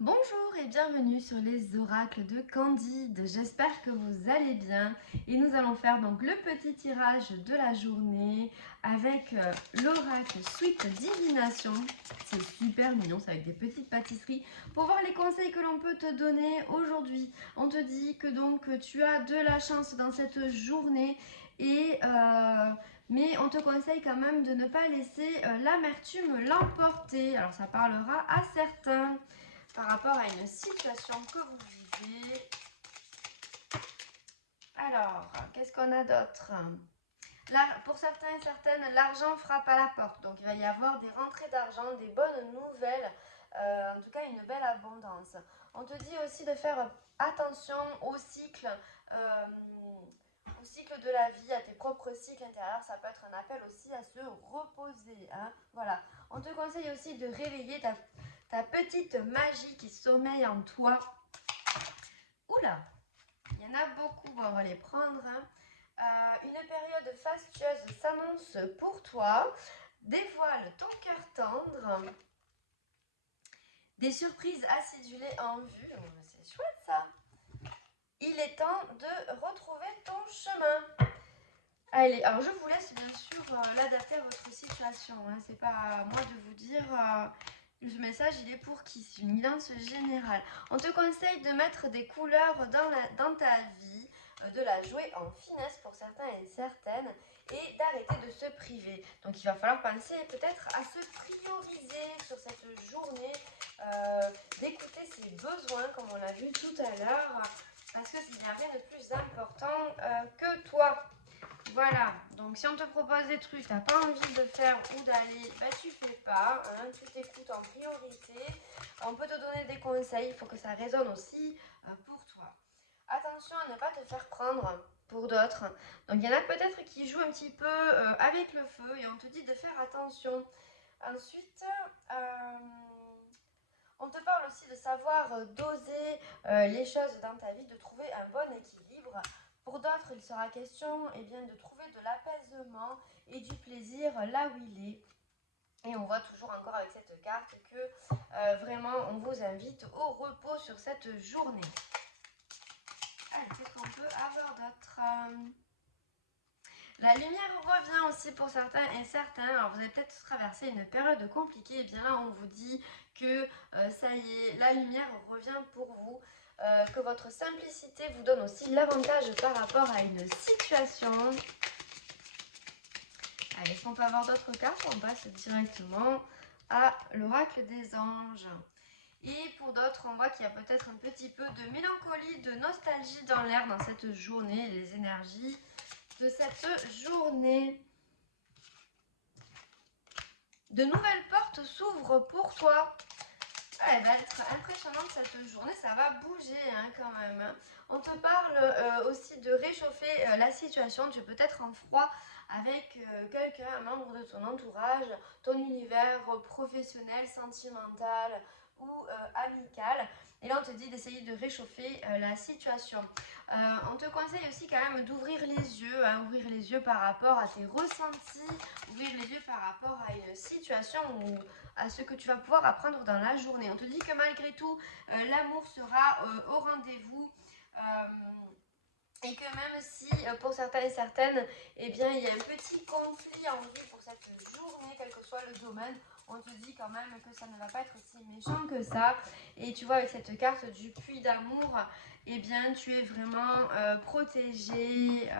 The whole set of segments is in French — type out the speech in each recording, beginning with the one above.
Bonjour et bienvenue sur les oracles de Candide. J'espère que vous allez bien et nous allons faire donc le petit tirage de la journée avec l'oracle Sweet Divination. C'est super mignon, c'est avec des petites pâtisseries pour voir les conseils que l'on peut te donner aujourd'hui. On te dit que donc tu as de la chance dans cette journée et mais on te conseille quand même de ne pas laisser l'amertume l'emporter. Alors ça parlera à certains par rapport à une situation que vous vivez. Alors, qu'est-ce qu'on a d'autre? Pour certains et certaines, l'argent frappe à la porte. Donc, il va y avoir des rentrées d'argent, des bonnes nouvelles, en tout cas une belle abondance. On te dit aussi de faire attention euh, au cycle de la vie, à tes propres cycles intérieurs. Ça peut être un appel aussi à se reposer. Hein. Voilà. On te conseille aussi de réveiller ta petite magie qui sommeille en toi. Oula, il y en a beaucoup, bon, on va les prendre. Hein. Une période fastueuse s'annonce pour toi. Dévoile ton cœur tendre. Des surprises acidulées en vue. Oh, c'est chouette ça. Il est temps de retrouver ton chemin. Allez, alors je vous laisse bien sûr l'adapter à votre situation. Hein. C'est pas à moi de vous dire ce message, il est pour qui? C'est une guidance générale. On te conseille de mettre des couleurs dans ta vie, de la jouer en finesse pour certains et certaines, et d'arrêter de se priver. Donc il va falloir penser peut-être à se prioriser sur cette journée, d'écouter ses besoins comme on l'a vu tout à l'heure, parce qu'il n'y a rien de plus important que toi. Voilà, donc si on te propose des trucs, tu n'as pas envie de faire ou d'aller, bah tu fais pas, hein, tu t'écoutes en priorité. On peut te donner des conseils, il faut que ça résonne aussi pour toi. Attention à ne pas te faire prendre pour d'autres. Donc il y en a peut-être qui jouent un petit peu avec le feu et on te dit de faire attention. Ensuite, on te parle aussi de savoir doser les choses dans ta vie, de trouver un bon équilibre. Pour d'autres, il sera question de trouver de l'apaisement et du plaisir là où il est. Et on voit toujours encore avec cette carte que vraiment on vous invite au repos sur cette journée. Allez, qu'est-ce qu'on peut avoir d'autre? La lumière revient aussi pour certains et certains. Alors vous avez peut-être traversé une période compliquée. Et bien là, on vous dit que ça y est, la lumière revient pour vous. Que votre simplicité vous donne aussi l'avantage par rapport à une situation. Allez, est-ce qu'on peut avoir d'autres cartes? On passe directement à l'oracle des anges. Et pour d'autres, on voit qu'il y a peut-être un petit peu de mélancolie, de nostalgie dans l'air dans cette journée, les énergies de cette journée. De nouvelles portes s'ouvrent pour toi. Elle va être impressionnante cette journée, ça va bouger hein, quand même. On te parle aussi de réchauffer la situation. Tu peux être en froid avec quelqu'un, un membre de ton entourage, ton univers professionnel, sentimental ou amical. Et là, on te dit d'essayer de réchauffer la situation. On te conseille aussi quand même d'ouvrir les yeux, hein, ouvrir les yeux par rapport à tes ressentis, ouvrir les yeux par rapport à une situation ou à ce que tu vas pouvoir apprendre dans la journée. On te dit que malgré tout, l'amour sera au rendez-vous. Et que même si pour certains et certaines, eh bien, il y a un petit conflit en vue pour cette journée, quel que soit le domaine, on te dit quand même que ça ne va pas être si méchant que ça. Et tu vois, avec cette carte du puits d'amour, eh bien, tu es vraiment protégé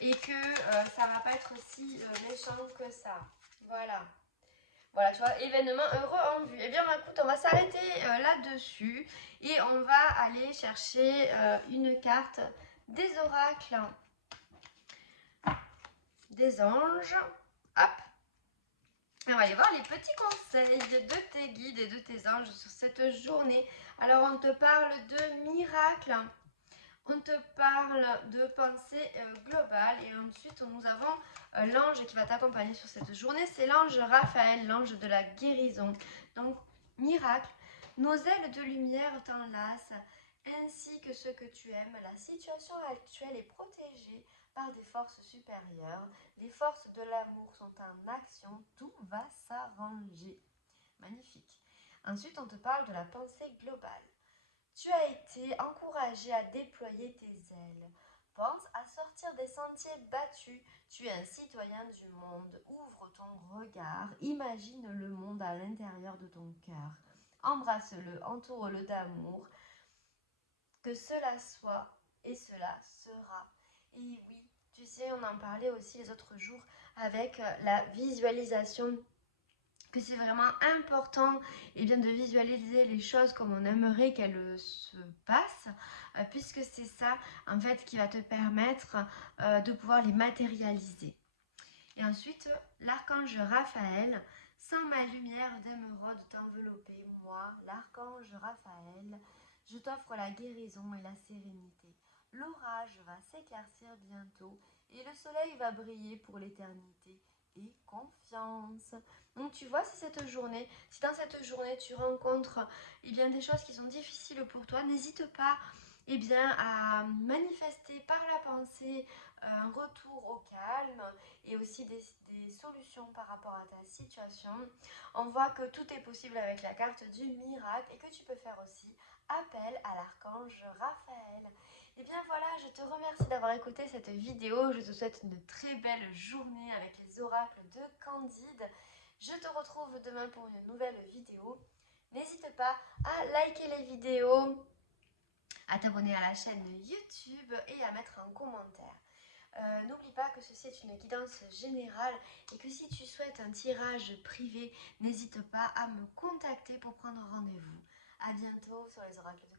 et que ça va pas être si méchant que ça. Voilà. Voilà, tu vois, événement heureux en vue. Eh bien, écoute, on va s'arrêter là-dessus et on va aller chercher une carte des oracles, des anges. Hop. Et on va aller voir les petits conseils de tes guides et de tes anges sur cette journée. Alors, on te parle de miracles. On te parle de pensée globale et ensuite nous avons l'ange qui va t'accompagner sur cette journée. C'est l'ange Raphaël, l'ange de la guérison. Donc, miracle, nos ailes de lumière t'enlacent ainsi que ce que tu aimes. La situation actuelle est protégée par des forces supérieures. Les forces de l'amour sont en action. Tout va s'arranger. Magnifique. Ensuite, on te parle de la pensée globale. Tu as été encouragé à déployer tes ailes. Pense à sortir des sentiers battus. Tu es un citoyen du monde. Ouvre ton regard. Imagine le monde à l'intérieur de ton cœur. Embrasse-le, entoure-le d'amour. Que cela soit et cela sera. Et oui, tu sais, on en parlait aussi les autres jours avec la visualisation, que c'est vraiment important de visualiser les choses comme on aimerait qu'elles se passent, puisque c'est ça en fait qui va te permettre de pouvoir les matérialiser. Et ensuite, l'archange Raphaël, sans ma lumière d'émeraude t'envelopper, moi, l'archange Raphaël, je t'offre la guérison et la sérénité. L'orage va s'éclaircir bientôt et le soleil va briller pour l'éternité. Et confiance. Donc tu vois, c'est cette journée. Si dans cette journée tu rencontres des choses qui sont difficiles pour toi, n'hésite pas à manifester par la pensée un retour au calme et aussi des solutions par rapport à ta situation. On voit que tout est possible avec la carte du miracle et que tu peux faire aussi appel à l'archange Raphaël. Et bien voilà, je te remercie d'avoir écouté cette vidéo. Je te souhaite une très belle journée avec les oracles de Candide. Je te retrouve demain pour une nouvelle vidéo. N'hésite pas à liker les vidéos, à t'abonner à la chaîne YouTube et à mettre un commentaire. N'oublie pas que ceci est une guidance générale et que si tu souhaites un tirage privé, n'hésite pas à me contacter pour prendre rendez-vous. A bientôt sur les oracles de